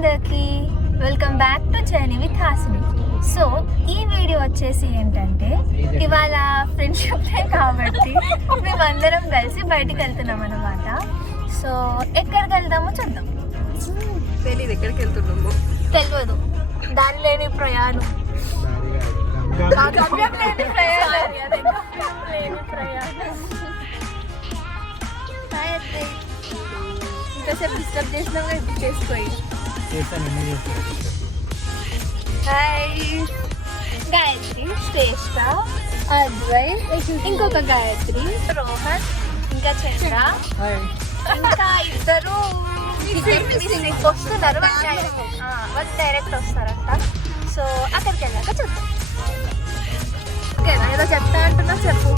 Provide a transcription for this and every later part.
అందరికీ welcome back to journey with Hasini. So ఈ video వచ్చేసి ఏంటంటే ఇవాళ ఫ్రెండ్షిప్ డే కాబట్టి మేమందరం కలిసి బయటికి వెళ్తున్నాం అనమాట. సో ఎక్కడికి వెళ్దామో చూద్దాం. తెలియదు ఎక్కడికి వెళ్తున్నామో, తెలియదు. దారి లేని ప్రయాణం, ఇంకాసేపు డిస్టర్బ్ చేసినా చేసుకోయి. గాయత్రి, శ్రేష్ఠ, అద్వై, ఇంకొక గాయత్రి, రోహన్, ఇంకా చంద్ర, ఇంకా ఇద్దరు వస్తున్నారు. వాళ్ళు డైరెక్ట్ వస్తారంట. సో అక్కడికి వెళ్ళాక చూద్దాం. ఏదో చెప్తా అంటున్నా, చెప్పు.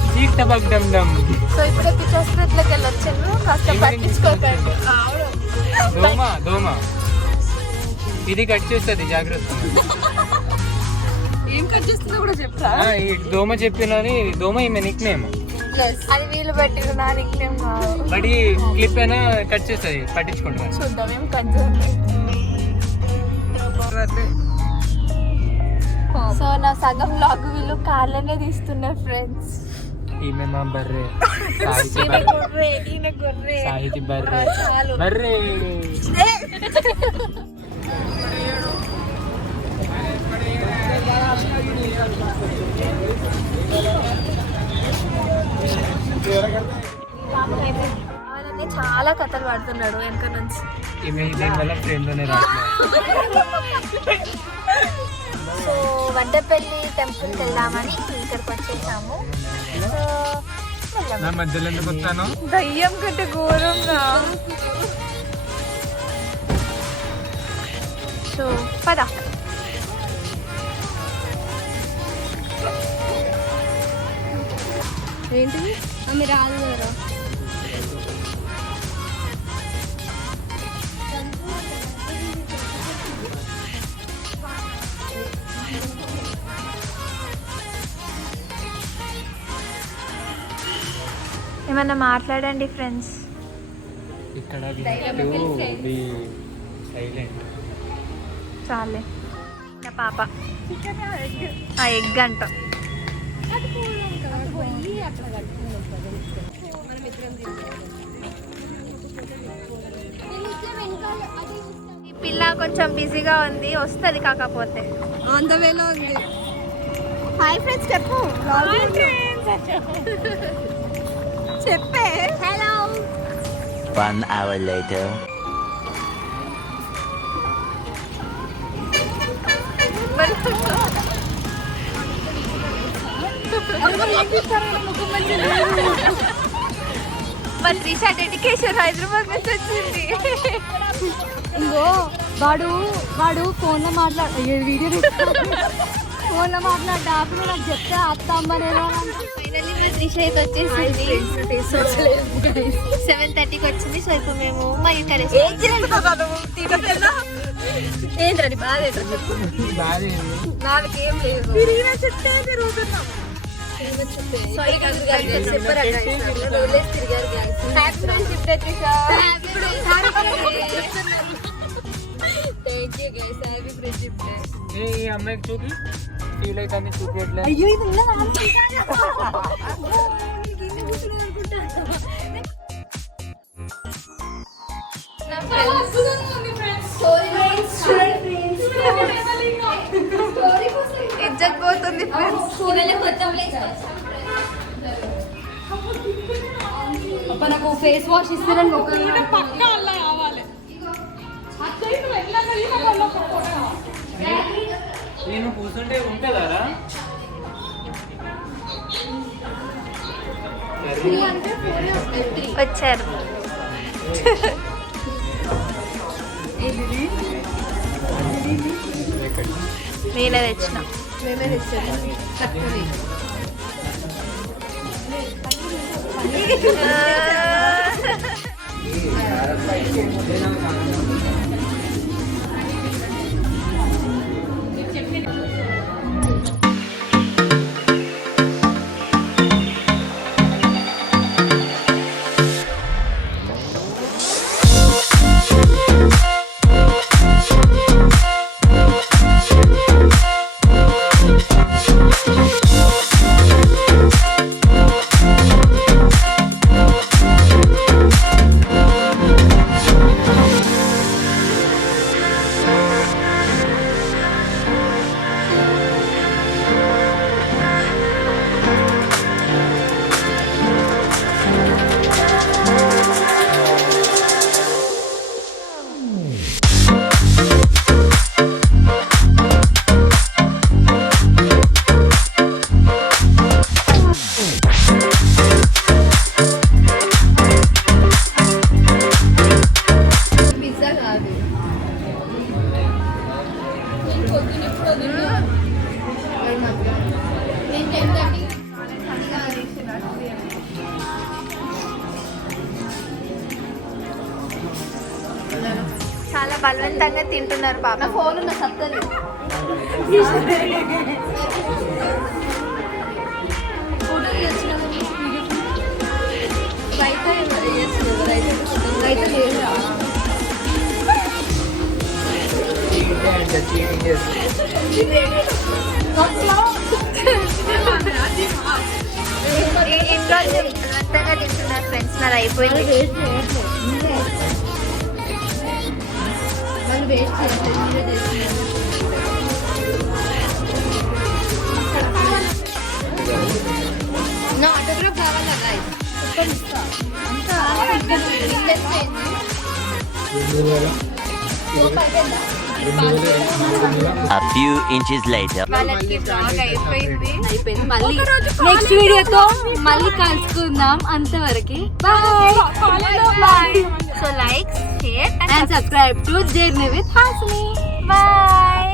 సో ఇప్పుడే పిచ్చేట్లకి వెళ్ళొచ్చాను, కాస్త పట్టించుకోకండి. ఇది కట్ చేస్తుంది, జాగ్రత్త. ఏం కట్ చేస్తుందో కూడా చెప్తా. దోమ చెప్పినది, దోమ ఈమె నిక్ నేమ్. అది వీలు పెట్టిన నా నిక్ నేమ్ కాదు. బట్ ఈ క్లిప్ అయినా కట్ చేస్తుంది, పట్టించుకుంటా. చూద్దాం ఏం కట్ చేయండి. సో నా సగం బ్లాగ్ వీళ్ళు కార్లోనే తీస్తున్నారు ఫ్రెండ్స్. ఈమె మా బర్రె, ఈయన గొర్రె, సాహితి బర్రె, చాలు. బర్రె. అవన్నీ చాలా కథలు పడుతున్నాడు వెనక నుంచి. ఈమె దీనివల్ల ఫ్రెండ్లోనే సో వడ్డపల్లి టెంపుల్కి వెళ్దామని ఇక్కడికి వచ్చేసాము. నా మధ్యలో ఎందుకు వస్తాను? దయ్యం కంటే ఘోరంగా. సో పద. ఏంటిది? ఆమె రాదు కదా. ఏమన్నా మాట్లాడండి ఫ్రెండ్స్. ఇక్కడ సైలెంట్. చాలే. నా పాప ఆ ఎగ్ అంట. ఈ పిల్ల కొంచెం బిజీగా ఉంది, వస్తుంది కాకపోతే. అంత వేలో ఉంది. హాయ్ ఫ్రెండ్స్ చెప్పు. చెప్పే. హలో. 1 hour later. మా త్రిష డెడికేషన్ హైదరాబాద్ నుంచి వచ్చింది. ఇంకో వాడు ఫోన్లో వీడియో ఫోన్లో మాట్లాడ్డా అప్పుడు నాకు చెప్తే అత్త అమ్మనేదో. ఫైనల్లీ మా త్రిష అయితే వచ్చేసింది. 7:30కి వచ్చింది. సో ఇప్పుడు మేము మా ఇక్కడ ఏంటండి బాధ నాకేం లేదు. తిరుగుతున్నాం. ఈ అమ్మాయికి చూపి ఫీల్ అవుతుంది, చూపించట్లేదు. అయ్యో ఇది ఇజ్జత్ పోతుంది ఫ్రెండ్స్. నాకు ఫేస్ వాష్ ఇస్తారని ఒక పక్కా కావాలి. నేను కూర్చుంటే ఉంటుందారా? వచ్చారు. నేనే తెచ్చిన. మేమే తెచ్చాము. బలవంతంగా తింటున్నారు పాప. నా ఫోన్ ఉన్న సత్తది ఇంట్లో బలవంతంగా తింటున్నారు ఫ్రెండ్స్. నాది అయిపోయింది. వాళ్ళు వేస్ట్ చేస్తారు, మీరే చేస్తున్నారు. నా ఆటోగ్రాఫ్ కావాలా guys? A few inches later. వాళ్ళకి బ్లాగ్ అయిపోయింది. అయిపోయింది. మళ్ళీ నెక్స్ట్ వీడియోతో మళ్ళీ కలుసుకుందాం. అంతవరకు bye. So like, share and subscribe to journey with Hasini. Bye.